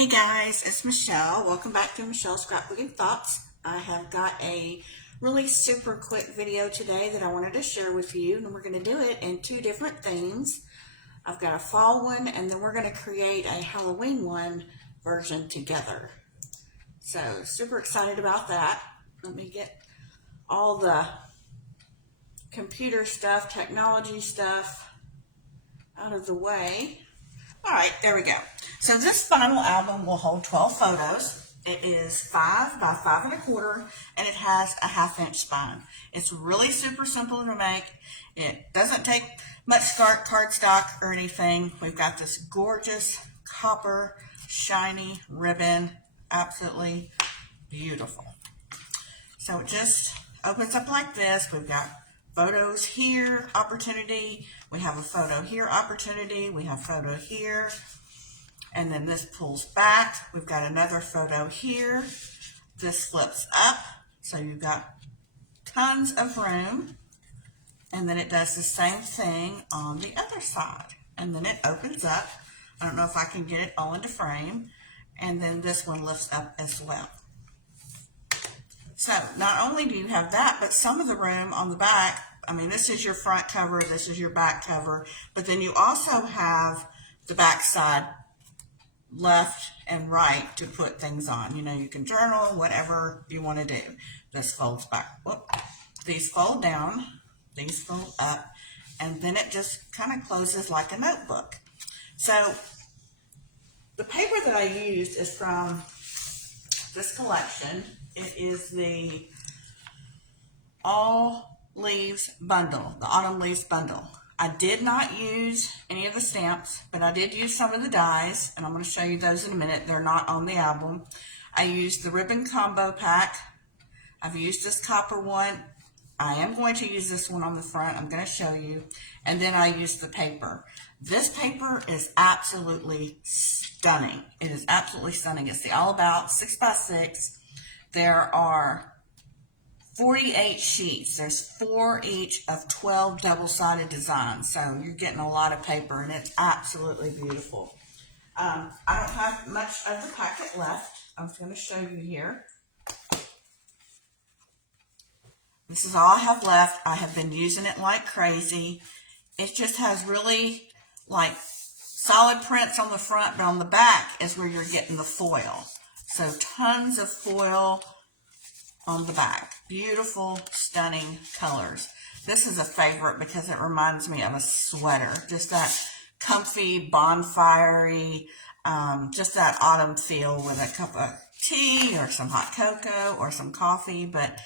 Hey guys, it's Michelle. Welcome back to Michelle's Scrapbooking Thoughts. I have got a really super quick video today that I wanted to share with you, and we're going to do it in two different themes. I've got a fall one, and then we're going to create a Halloween one version together. So super excited about that. Let me get all the computer stuff, technology stuff out of the way. All right, there we go. So this final album will hold 12 photos. It is 5 by 5 1/4, and it has a 1/2 inch spine. It's really super simple to make. It doesn't take much cardstock or anything. We've got this gorgeous copper shiny ribbon, absolutely beautiful. So it just opens up like this. We've got photos here, opportunity. We have a photo here, opportunity. We have photo here. And then this pulls back. We've got another photo here. This flips up. So you've got tons of room. And then it does the same thing on the other side. And then it opens up. I don't know if I can get it all into frame. And then this one lifts up as well. So not only do you have that, but some of the room on the back, I mean, this is your front cover, this is your back cover, but then you also have the back side left and right to put things on. You know, you can journal, whatever you want to do. This folds back. Whoop. These fold down, these fold up, and then it just kind of closes like a notebook. So the paper that I used is from this collection. It is the All Leaves Bundle, the Autumn Leaves Bundle. I did not use any of the stamps, but I did use some of the dies, and I'm going to show you those in a minute. They're not on the album. I used the ribbon combo pack. I've used this copper one. I am going to use this one on the front. I'm going to show you. And then I used the paper. This paper is absolutely stunning. It is absolutely stunning. It's the All About 6x6. There are 48 sheets. There's 4 each of 12 double-sided designs. So you're getting a lot of paper, and it's absolutely beautiful. I don't have much of the packet left. I'm going to show you here. This is all I have left. I have been using it like crazy. It just has really like solid prints on the front, but on the back is where you're getting the foil. So tons of foil on the back. Beautiful, stunning colors. This is a favorite because it reminds me of a sweater. Just that comfy, bonfire-y, just that autumn feel with a cup of tea or some hot cocoa or some coffee. But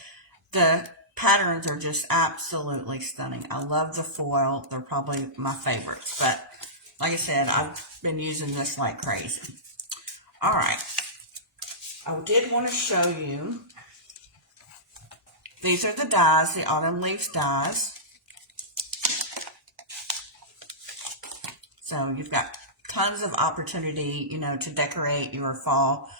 the patterns are just absolutely stunning. I love the foil. They're probably my favorites. But like I said, I've been using this like crazy. All right. I did want to show you, these are the dies, the Autumn Leaves dies. So you've got tons of opportunity, you know, to decorate your fall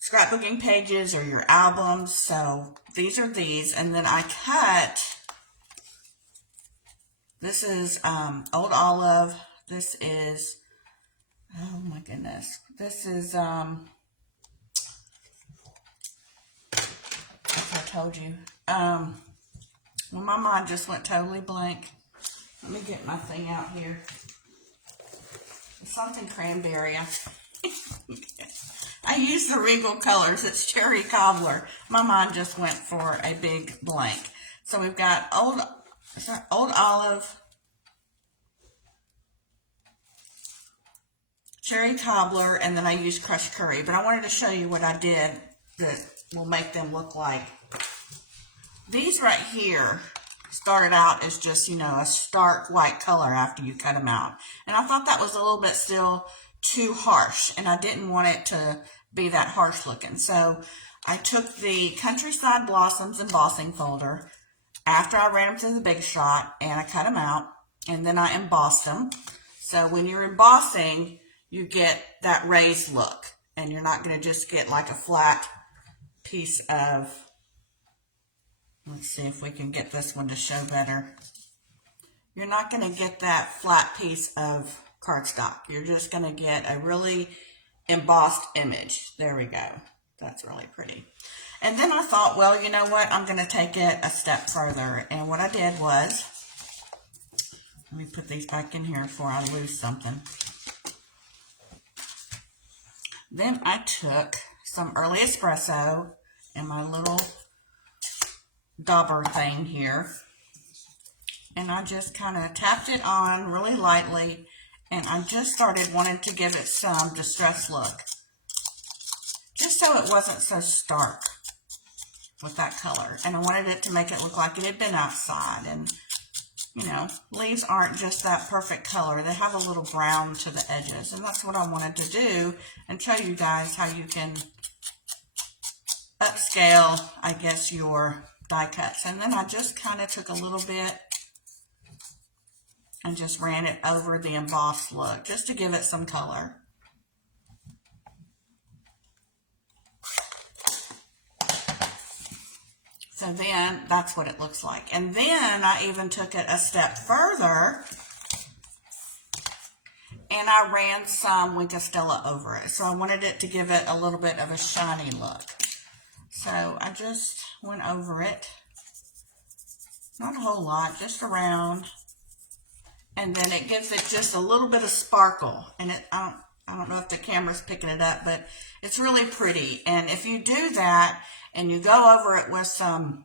scrapbooking pages or your albums. So these are these, and then I cut, this is Old Olive, this is, oh my goodness, this is, as I told you, well, my mind just went totally blank. Let me get my thing out here. It's something cranberry. I use the Regal colors. It's Cherry Cobbler. My mind just went for a big blank. So we've got Old Olive, Cherry Cobbler, and then I used crushed curry. But I wanted to show you what I did that will make them look like. These right here started out as just, you know, a stark white color after you cut them out. And I thought that was a little bit still too harsh, and I didn't want it to be that harsh looking. So I took the Countryside Blossoms embossing folder after I ran them through the Big Shot, and I cut them out, and then I embossed them. So when you're embossing, you get that raised look, and you're not going to just get like a flat piece of, let's see if we can get this one to show better. You're not going to get that flat piece of cardstock. You're just going to get a really embossed image. There we go. That's really pretty. And then I thought, well, you know what? I'm going to take it a step further. And what I did was, let me put these back in here before I lose something. Then I took some early espresso in my little dauber thing here. And I just kind of tapped it on really lightly. And I just started wanting to give it some distressed look. Just so it wasn't so stark with that color. And I wanted it to make it look like it had been outside. And, you know, leaves aren't just that perfect color. They have a little brown to the edges. And that's what I wanted to do and show you guys how you can upscale, I guess, your die cuts. And then I just kind of took a little bit and just ran it over the embossed look just to give it some color. So then that's what it looks like. And then I even took it a step further and I ran some Wink of Stella over it. So I wanted it to give it a little bit of a shiny look. So I just went over it. Not a whole lot, just around. And then it gives it just a little bit of sparkle. And I don't know if the camera's picking it up, but it's really pretty. And if you do that and you go over it with some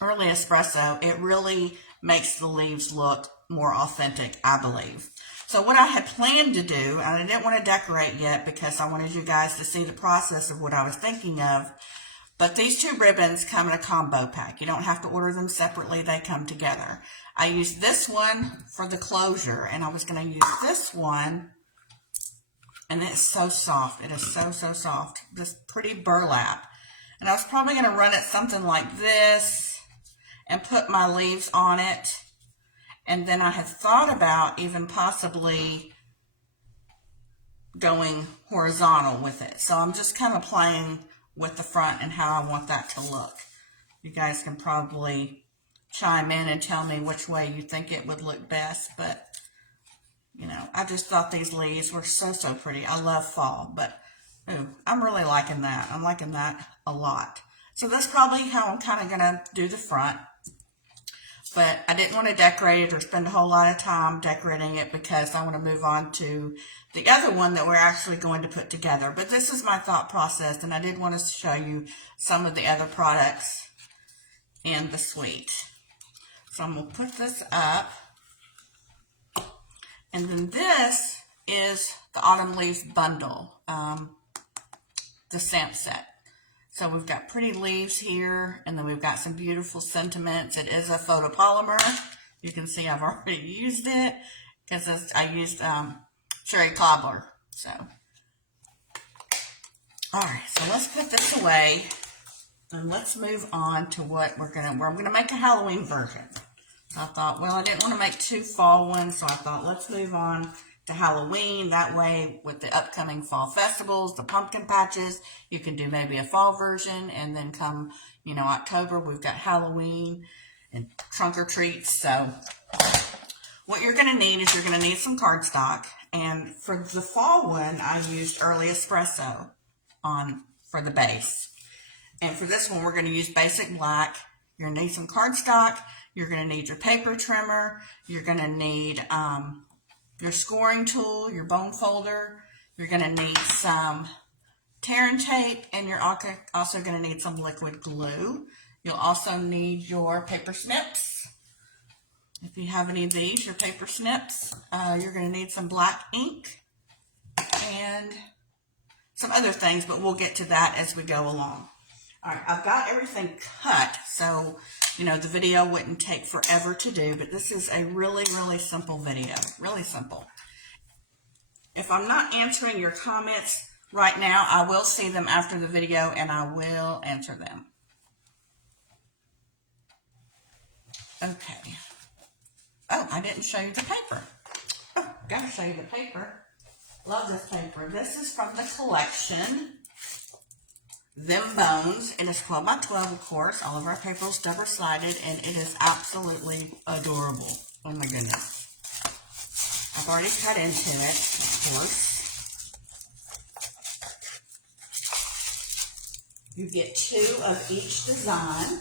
early espresso, it really makes the leaves look more authentic, I believe. So what I had planned to do, and I didn't want to decorate yet because I wanted you guys to see the process of what I was thinking of, but these two ribbons come in a combo pack. You don't have to order them separately. They come together. I used this one for the closure, and I was going to use this one, and it's so soft. It is so, so soft. This pretty burlap. And I was probably going to run it something like this and put my leaves on it. And then I had thought about even possibly going horizontal with it. So I'm just kind of playing with the front and how I want that to look. You guys can probably chime in and tell me which way you think it would look best. But, you know, I just thought these leaves were so, so pretty. I love fall, but ooh, I'm really liking that. I'm liking that a lot. So that's probably how I'm kind of going to do the front. But I didn't want to decorate it or spend a whole lot of time decorating it because I want to move on to the other one that we're actually going to put together. But this is my thought process, and I did want to show you some of the other products in the suite. So I'm going to put this up. And then this is the Autumn Leaves Bundle, the stamp set. So we've got pretty leaves here, and then we've got some beautiful sentiments. It is a photopolymer. You can see I've already used it because I used cherry cobbler. So, all right, so let's put this away, and let's move on to what I'm gonna make a Halloween version. So I thought, well, I didn't want to make two fall ones, so I thought let's move on to Halloween. That way, with the upcoming fall festivals, the pumpkin patches, you can do maybe a fall version, and then come, you know, October, we've got Halloween and trunk or treats. So what you're going to need is you're going to need some cardstock, and for the fall one, I used early espresso for the base. And for this one, we're going to use basic black. You're going to need some cardstock. You're going to need your paper trimmer. You're going to need your scoring tool, your bone folder. You're going to need some tear and tape, and you're also going to need some liquid glue. You'll also need your paper snips. If you have any of these, your paper snips. You're going to need some black ink and some other things, but we'll get to that as we go along. All right, I've got everything cut, so, you know, the video wouldn't take forever to do, but this is a really, really simple video, really simple. If I'm not answering your comments right now, I will see them after the video, and I will answer them. Okay. Oh, I didn't show you the paper. Oh, gotta show you the paper. Love this paper. This is from the collection Them Bones, and it's 12 by 12, of course. All of our paper is double-sided, and it is absolutely adorable. Oh my goodness. I've already cut into it, of course. You get 2 of each design.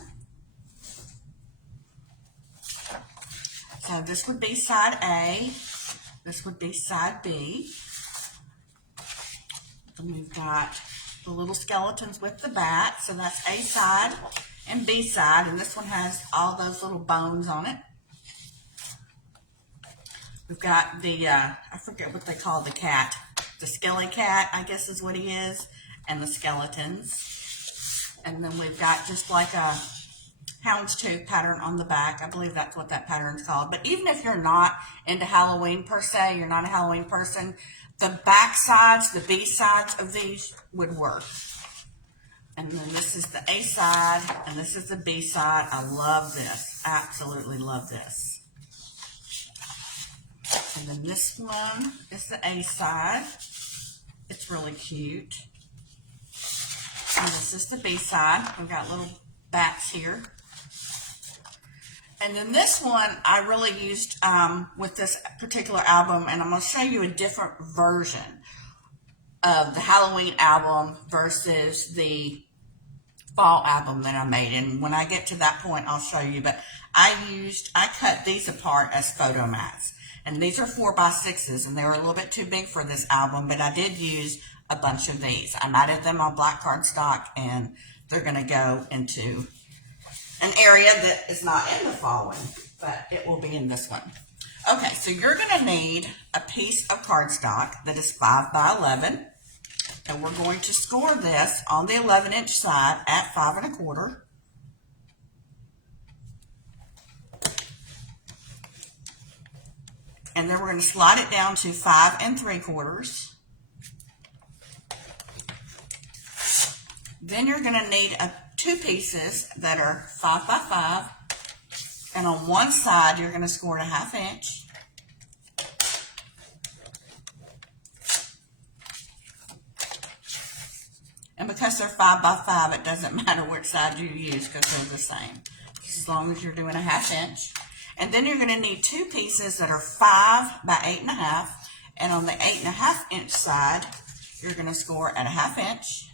So this would be side A, this would be side B. And we've got the little skeletons with the bat, so that's A side and B side, and this one has all those little bones on it. We've got the, I forget what they call the cat, the skelly cat, I guess is what he is, and the skeletons. And then we've got just like a houndstooth pattern on the back. I believe that's what that pattern's called. But even if you're not into Halloween per se, you're not a Halloween person, the back sides, the B sides of these would work. And then this is the A side, and this is the B side. I love this. Absolutely love this. And then this one is the A side. It's really cute. And this is the B side. We've got little bats here. And then this one I really used with this particular album, and I'm going to show you a different version of the Halloween album versus the fall album that I made. And when I get to that point, I'll show you. But I cut these apart as photo mats. And these are 4x6s, and they were a little bit too big for this album, but I did use a bunch of these. I matted them on black cardstock, and they're going to go into an area that is not in the fall one, but it will be in this one. Okay, so you're going to need a piece of cardstock that is 5 by 11, and we're going to score this on the 11-inch side at 5 1/4. And then we're going to slide it down to 5 3/4. Then you're going to need 2 pieces that are 5 by 5. And on one side, you're going to score it 1/2 inch. And because they're 5 by 5, it doesn't matter which side you use because they're the same. Just as long as you're doing 1/2 inch. And then you're going to need 2 pieces that are 5 by 8.5. And on the 8.5 inch side, you're going to score at 1/2 inch.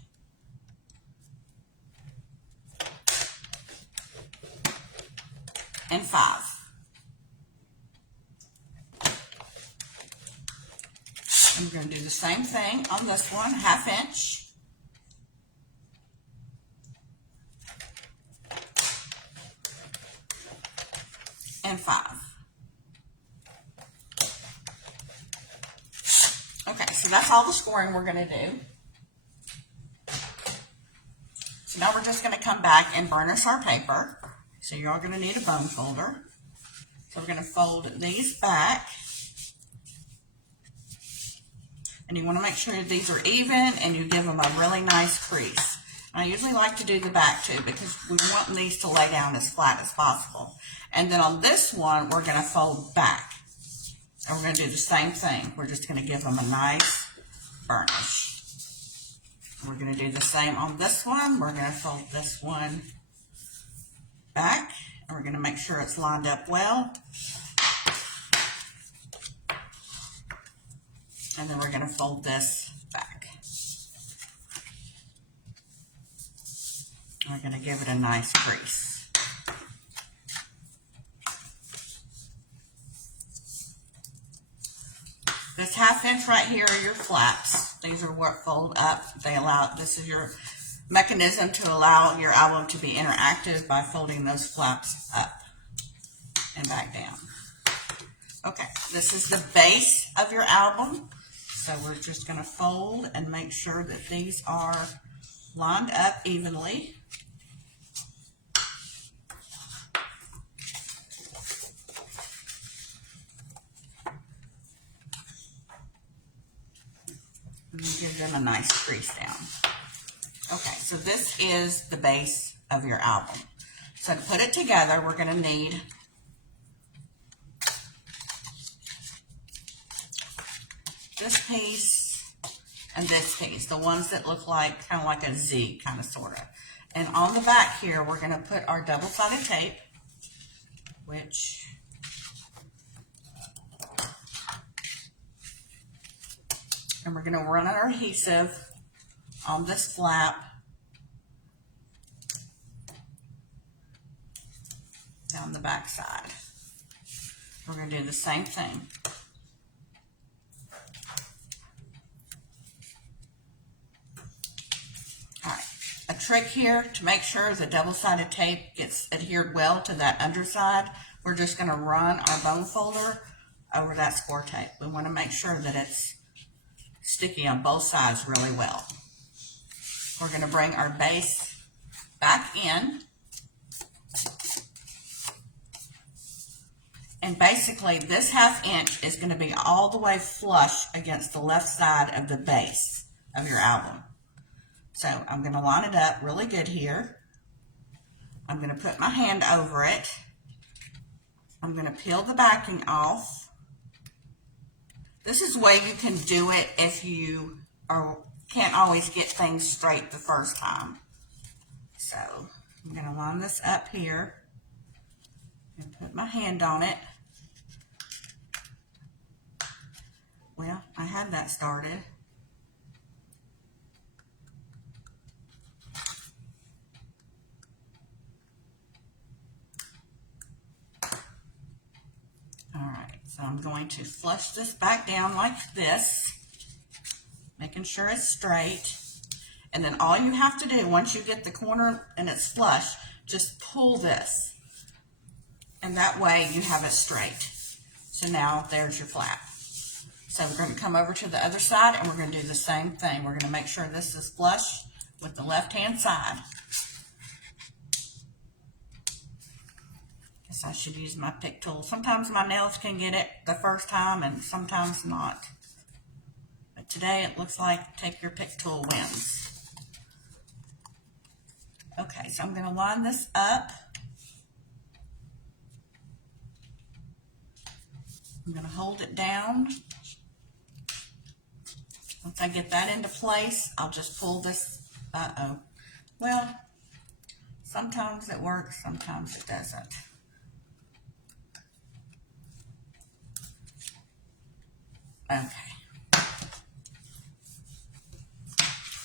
And 5. I'm going to do the same thing on this one, 1/2 inch. And 5. Okay, so that's all the scoring we're going to do. So now we're just going to come back and burnish our paper. So you're all going to need a bone folder. So we're going to fold these back. And you want to make sure these are even and you give them a really nice crease. I usually like to do the back too because we want these to lay down as flat as possible. And then on this one, we're going to fold back. And we're going to do the same thing. We're just going to give them a nice burnish. And we're going to do the same on this one. We're going to fold this one back. And we're going to make sure it's lined up well. And then we're going to fold this back. We're going to give it a nice crease. This 1/2 inch right here are your flaps. These are what fold up. This is your mechanism to allow your album to be interactive by folding those flaps up and back down. Okay, this is the base of your album. So we're just going to fold and make sure that these are lined up evenly. And give them a nice crease down. Okay, so this is the base of your album. So to put it together, we're going to need this piece and this piece, the ones that look like kind of like a Z, kind of sort of. And on the back here, we're going to put our double-sided tape, and we're going to run our adhesive on this flap down the back side. We're going to do the same thing. All right. A trick here to make sure the double-sided tape gets adhered well to that underside, we're just going to run our bone folder over that score tape. We want to make sure that it's sticky on both sides really well. We're going to bring our base back in. And basically this 1/2 inch is going to be all the way flush against the left side of the base of your album. So I'm going to line it up really good here. I'm going to put my hand over it. I'm going to peel the backing off. This is the way you can do it if you can't always get things straight the first time. So I'm going to line this up here and put my hand on it. Well, I had that started. All right, so I'm going to flush this back down like this, making sure it's straight. And then all you have to do, once you get the corner and it's flush, just pull this. And that way you have it straight. So now there's your flap. So we're going to come over to the other side and we're going to do the same thing. We're going to make sure this is flush with the left-hand side. Guess I should use my pick tool. Sometimes my nails can get it the first time and sometimes not. But today it looks like take your pick tool wins. Okay, so I'm going to line this up. I'm going to hold it down. Once I get that into place, I'll just pull this. Well, sometimes it works, sometimes it doesn't. Okay.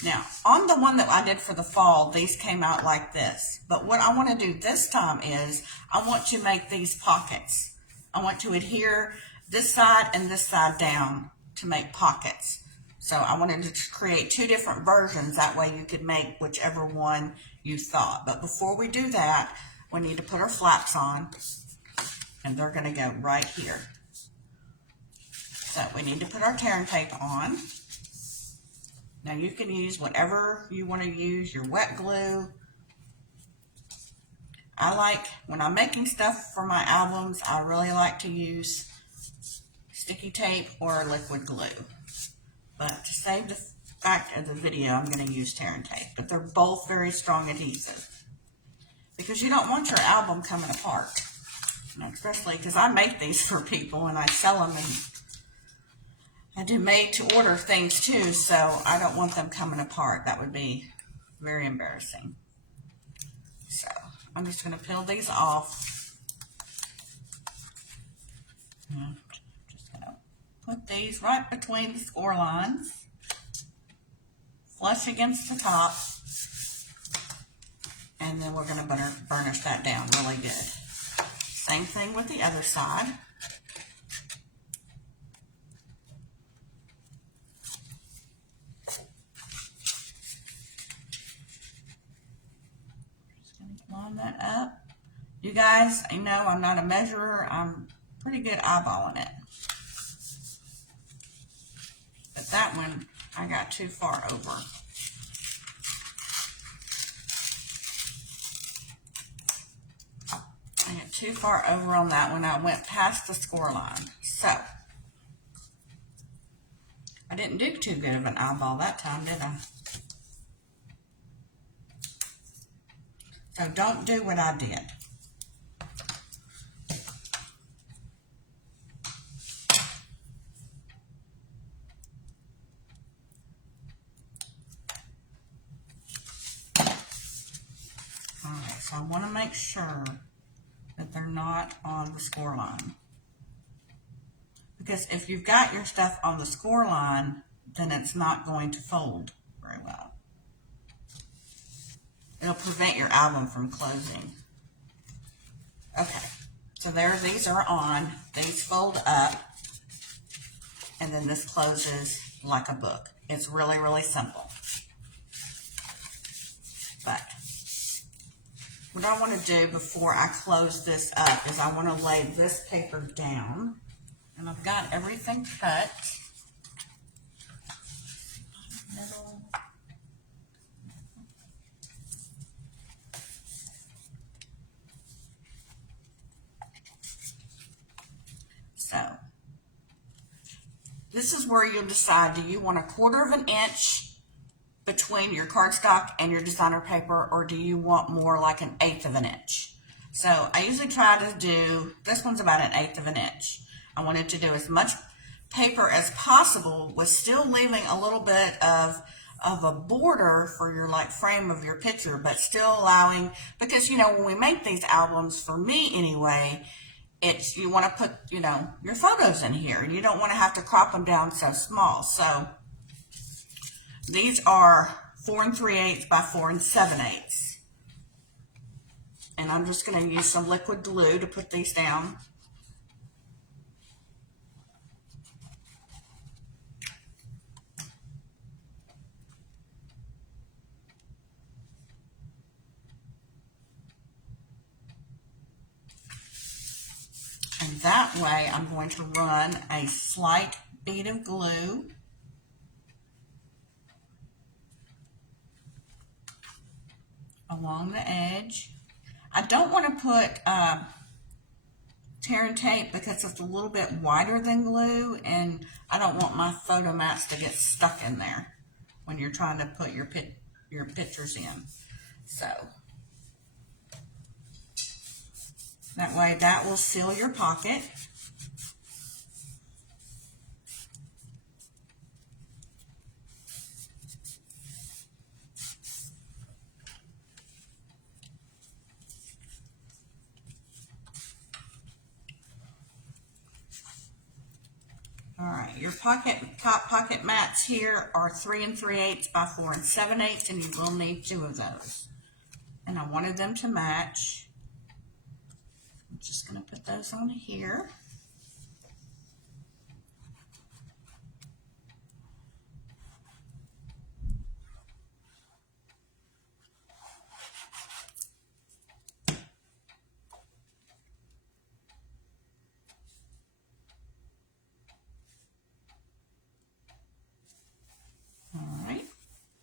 Now, on the one that I did for the fall, these came out like this. But what I want to do this time is, I want to make these pockets. I want to adhere this side and this side down to make pockets. So I wanted to create two different versions. That way you could make whichever one you thought. But before we do that, we need to put our flaps on. And they're going to go right here. So we need to put our tearing tape on. Now you can use whatever you want to use, your wet glue. I like, when I'm making stuff for my albums, I really like to use sticky tape or liquid glue. But to save the fact of the video, I'm going to use tearing tape. But they're both very strong adhesive. Because you don't want your album coming apart. And especially because I make these for people and I sell them, and I do made to order things too, so I don't want them coming apart. That would be very embarrassing. So I'm just going to peel these off. I'm just going to put these right between the score lines, flush against the top, and then we're going to burnish that down really good. Same thing with the other side. Line that up. You guys, I know I'm not a measurer. I'm pretty good eyeballing it. But that one, I got too far over. I got too far over on that one. I went past the score line. So, I didn't do too good of an eyeball that time, did I? So don't do what I did. Alright, so I want to make sure that they're not on the score line. Because if you've got your stuff on the score line, then it's not going to fold very well. It'll prevent your album from closing. Okay, so there these are on. These fold up, and then this closes like a book. It's really, really simple. But what I want to do before I close this up is I want to lay this paper down. And I've got everything cut. Middle. So this is where you'll decide, do you want 1/4 of an inch between your cardstock and your designer paper, or do you want more like 1/8 of an inch? So I usually try to do, this one's about 1/8 of an inch. I wanted to do as much paper as possible with still leaving a little bit of a border for your like frame of your picture, but still allowing, because you know when we make these albums, for me anyway, it's, you want to put, you know, your photos in here, and you don't want to have to crop them down so small. So these are 4 3/8 by 4 7/8. And I'm just going to use some liquid glue to put these down. And that way I'm going to run a slight bead of glue along the edge. I don't want to put tear and tape because it's a little bit wider than glue, and I don't want my photo mats to get stuck in there when you're trying to put your pictures in. So that way that will seal your pocket. All right, your top pocket mats here are 3 3/8 by 4 7/8, and you will need 2 of those. And I wanted them to match. I'm just going to put those on here.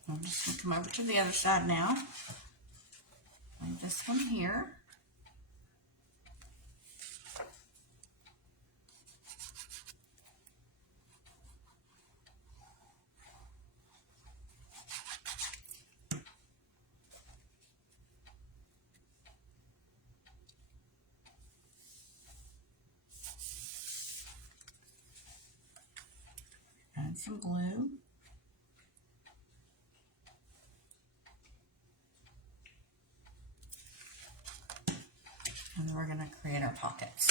I'm just going to come over to the other side now. Lay this one here. Add some glue. And we're going to create our pockets.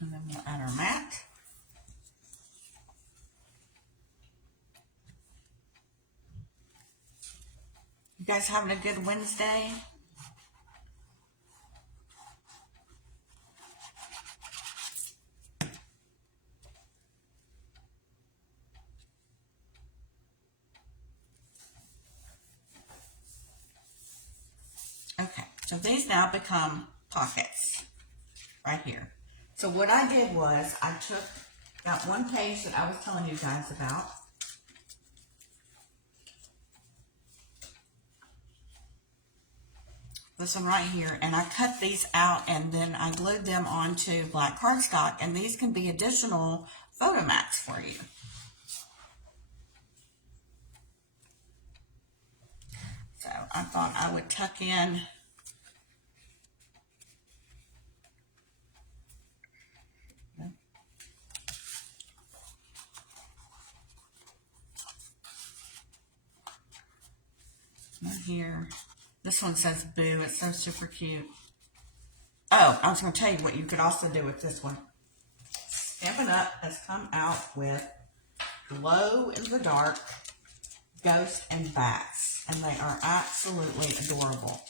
And then we'll add our mat. You guys having a good Wednesday? Okay, so these now become pockets right here. So what I did was I took that one page that I was telling you guys about, this one right here, and I cut these out and then I glued them onto black cardstock, and these can be additional photo mats for you. So I thought I would tuck in right here. This one says boo. It's so super cute. Oh, I was going to tell you what you could also do with this one. Stampin' Up! Has come out with glow in the dark ghosts and bats, and they are absolutely adorable.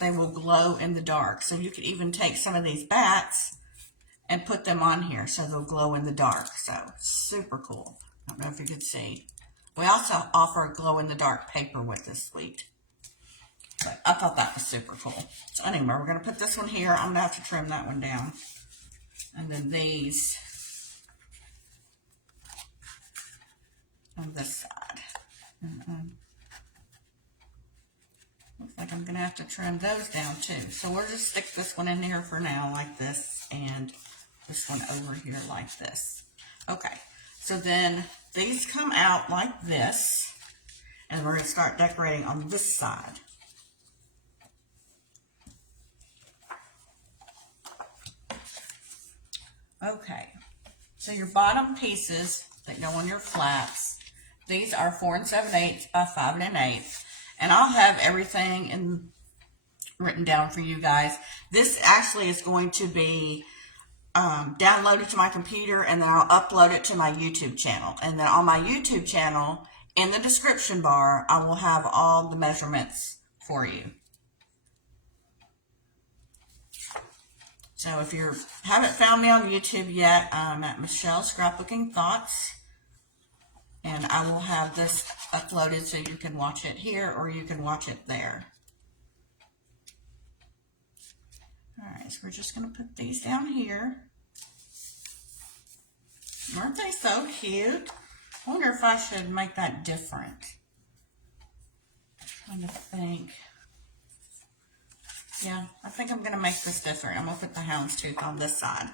They will glow in the dark, so you could even take some of these bats and put them on here so they'll glow in the dark. So super cool. I don't know if you could see. We also offer glow in the dark paper with this suite. But I thought that was super cool. So anyway, we're going to put this one here. I'm going to have to trim that one down. And then these on this side. Looks like I'm going to have to trim those down too. So we'll just stick this one in here for now like this, and this one over here like this. Okay, so then these come out like this, and we're going to start decorating on this side. Okay, so your bottom pieces that go on your flaps, these are 4 7/8 by 5 1/8, and I'll have everything written down for you guys. This actually is going to be downloaded to my computer, and then I'll upload it to my YouTube channel. And then on my YouTube channel, in the description bar, I will have all the measurements for you. So if you haven't found me on YouTube yet, I'm at Michele Scrapbooking Thoughts, and I will have this uploaded so you can watch it here or you can watch it there. Alright, so we're just going to put these down here. Aren't they so cute? I wonder if I should make that different. I'm trying to think. Yeah, I think I'm going to make this different. I'm going to put the houndstooth on this side.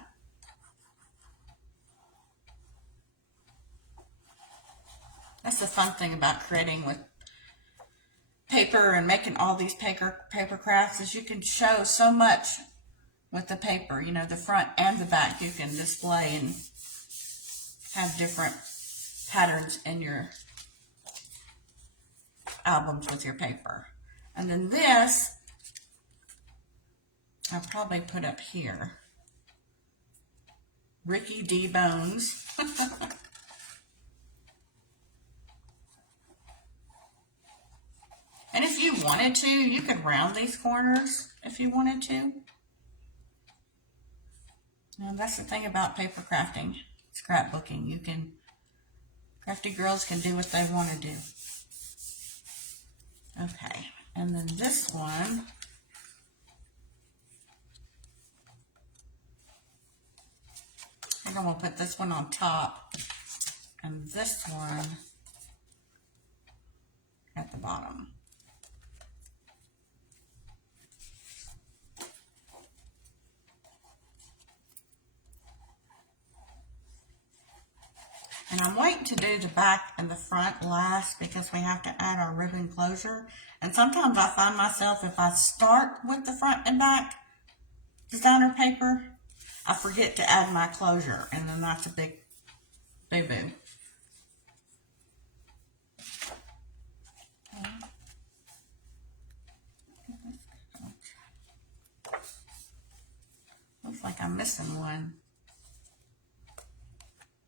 That's the fun thing about creating with paper and making all these paper crafts, is you can show so much with the paper. You know, the front and the back you can display and have different patterns in your albums with your paper. And then this, I'll probably put up here. Ricky D. Bones. And if you wanted to, you could round these corners if you wanted to. Now that's the thing about paper crafting, scrapbooking. You can, crafty girls can do what they want to do. Okay, and then this one, I think I'm going to put this one on top and this one at the bottom. And I'm waiting to do the back and the front last because we have to add our ribbon closure. And sometimes I find myself, if I start with the front and back designer paper, I forget to add my closure, and then that's a big boo-boo. Looks like I'm missing one.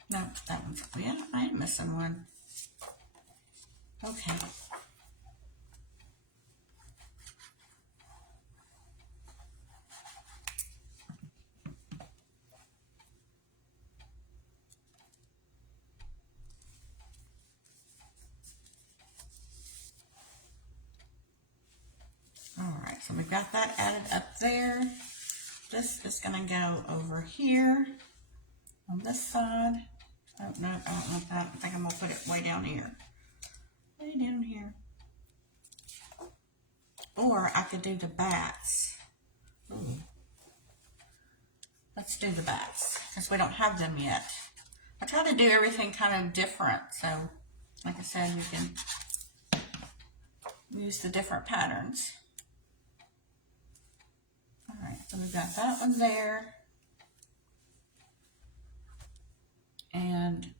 No, that one's, yeah, I am missing one. Okay. Alright, so we've got that added up there. This is going to go over here on this side. Oh, no, I don't want that. I think I'm going to put it way down here. Way down here. Or I could do the bats. Ooh. Let's do the bats, because we don't have them yet. I try to do everything kind of different. So, like I said, you can use the different patterns. Alright, so we've got that one there. And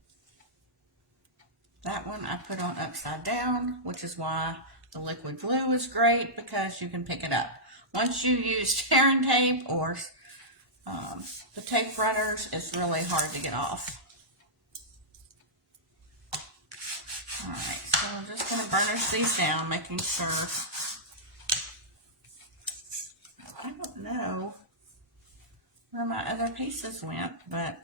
that one I put on upside down, which is why the liquid glue is great, because you can pick it up. Once you use tear and tape or the tape runners, it's really hard to get off. Alright, so I'm just going to burnish these down, making sure. I don't know where my other pieces went, but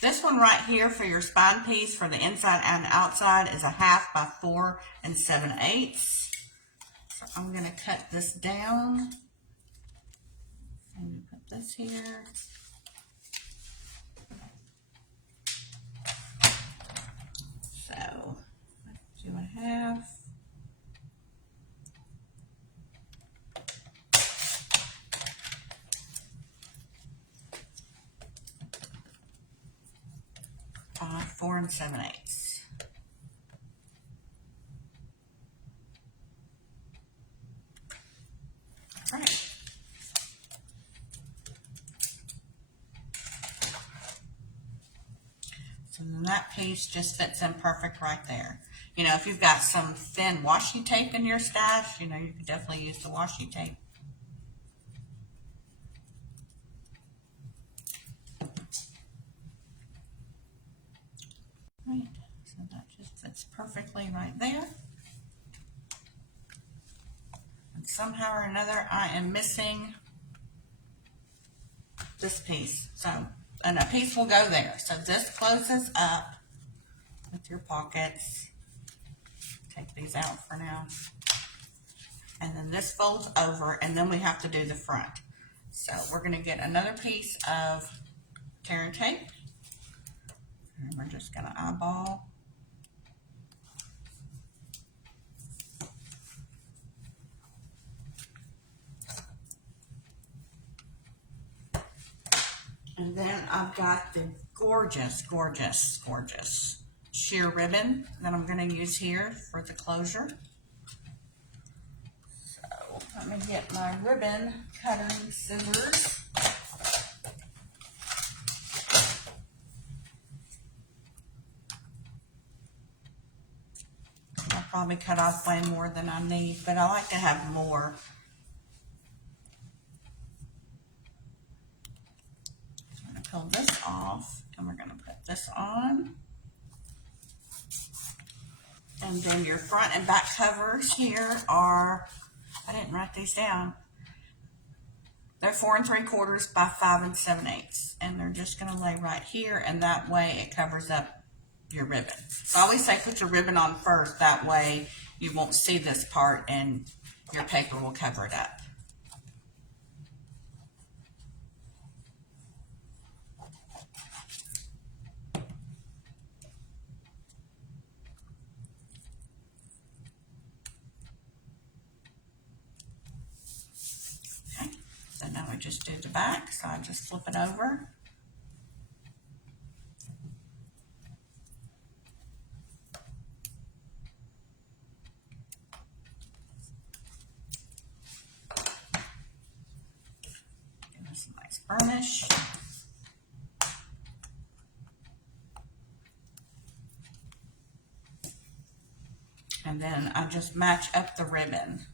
this one right here for your spine piece for the inside and outside is a 1/2 by 4 7/8. So I'm going to cut this down and put this here. So what do I have? Uh, 4 7/8. All right. So then that piece just fits in perfect right there. You know, if you've got some thin washi tape in your stash, you know, you could definitely use the washi tape. Right, so that just fits perfectly right there. And somehow or another, I am missing this piece. So, and a piece will go there. So this closes up with your pockets. Take these out for now. And then this folds over, and then we have to do the front. So we're going to get another piece of tear and tape. And we're just going to eyeball. And then I've got the gorgeous, gorgeous, gorgeous sheer ribbon that I'm going to use here for the closure. So let me get my ribbon cutting scissors. I'll probably cut off way more than I need, but I like to have more. So I'm going to pull this off, and we're going to put this on. And then your front and back covers here are, I didn't write these down. They're 4 3/4 by 5 7/8. And they're just going to lay right here, and that way it covers up your ribbon. So I always say put your ribbon on first, that way you won't see this part and your paper will cover it up. Okay, so now we just do the back, so I just flip it over. Give us a nice burnish. And then I just match up the ribbon.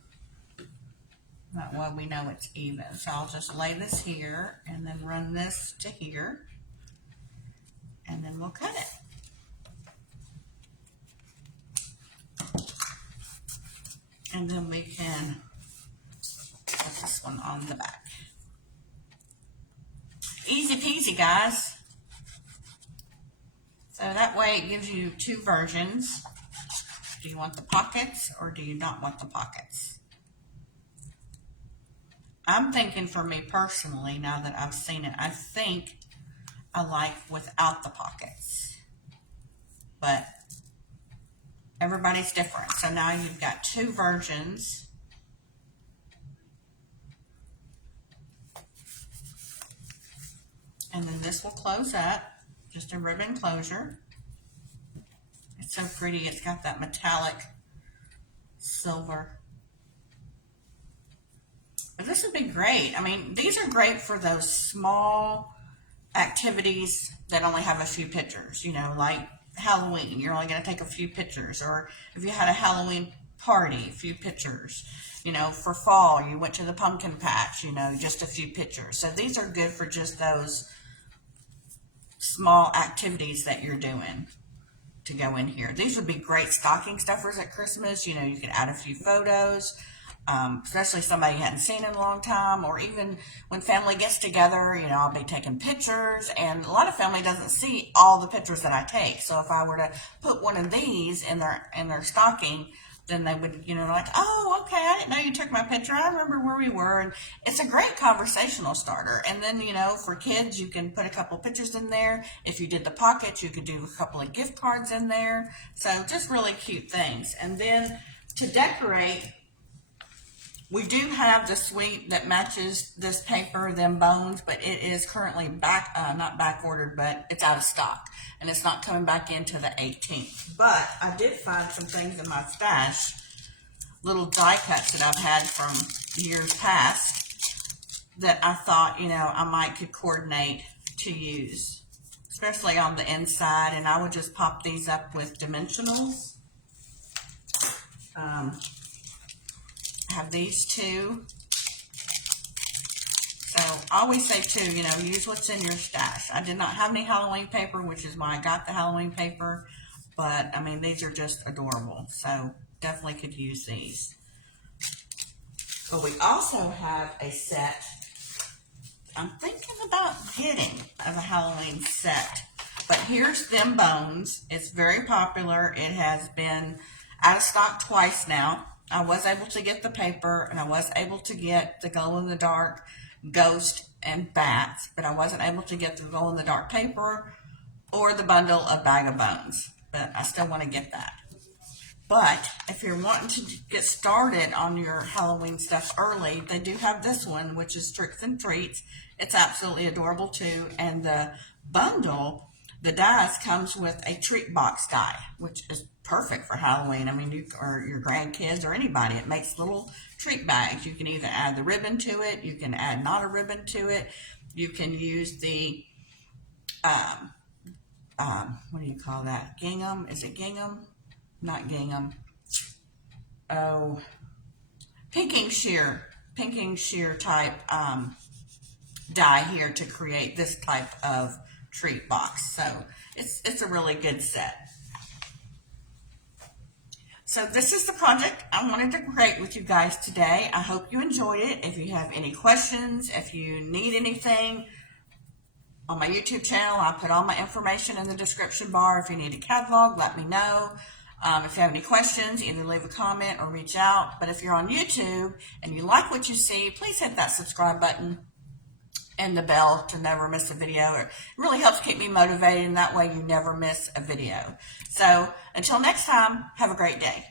That way we know it's even. So I'll just lay this here and then run this to here. And then we'll cut it. And then we can put this one on the back. Easy peasy, guys. So that way it gives you two versions. Do you want the pockets or do you not want the pockets? I'm thinking for me personally, now that I've seen it, I think I like without the pockets. But everybody's different. So now you've got two versions. And then this will close up, just a ribbon closure. It's so pretty. It's got that metallic silver. But this would be great. I mean, these are great for those small activities that only have a few pictures, you know, like Halloween. You're only going to take a few pictures. Or if you had a Halloween party, a few pictures. You know, for fall, you went to the pumpkin patch, you know, just a few pictures. So these are good for just those small activities that you're doing. to go in here. These would be great stocking stuffers at Christmas. You know, you could add a few photos, especially somebody you hadn't seen in a long time, or even when family gets together, you know, I'll be taking pictures, and a lot of family doesn't see all the pictures that I take. So if I were to put one of these in their stocking, then they would, you know, like, oh, okay, I didn't know you took my picture. I remember where we were. And it's a great conversational starter. And then, you know, for kids, you can put a couple of pictures in there. If you did the pockets, you could do a couple of gift cards in there. So just really cute things. And then to decorate, we do have the suite that matches this paper, them bones, but it is currently not back ordered, but it's out of stock, and it's not coming back into the 18th. But I did find some things in my stash, little die cuts that I've had from years past that I thought, you know, I might could coordinate to use, especially on the inside, and I would just pop these up with dimensionals. I have these two. So I always say too, you know, use what's in your stash. I did not have any Halloween paper, which is why I got the Halloween paper. But I mean, these are just adorable. So definitely could use these. But we also have a set I'm thinking about getting of a Halloween set. But here's them bones. It's very popular. It has been out of stock twice now. I was able to get the paper, and I was able to get the glow-in-the-dark ghost and bats, but I wasn't able to get the glow-in-the-dark paper or the bundle of bag of bones. But I still want to get that. But if you're wanting to get started on your Halloween stuff early, they do have this one, which is Tricks and Treats. It's absolutely adorable too. And the bundle, the dies comes with a treat box die, which is perfect for Halloween. I mean, you or your grandkids or anybody. It makes little treat bags. You can either add the ribbon to it. You can add not a ribbon to it. You can use the, what do you call that? Gingham? Is it gingham? Not gingham. Oh, pinking shear type die here to create this type of treat box. So it's a really good set. So this is the project I wanted to create with you guys today. I hope you enjoyed it. If you have any questions, if you need anything on my YouTube channel, I'll put all my information in the description bar. If you need a catalog, let me know. If you have any questions, either leave a comment or reach out. But if you're on YouTube and you like what you see, please hit that subscribe button and the bell to never miss a video. It really helps keep me motivated, and that way you never miss a video. So until next time, have a great day.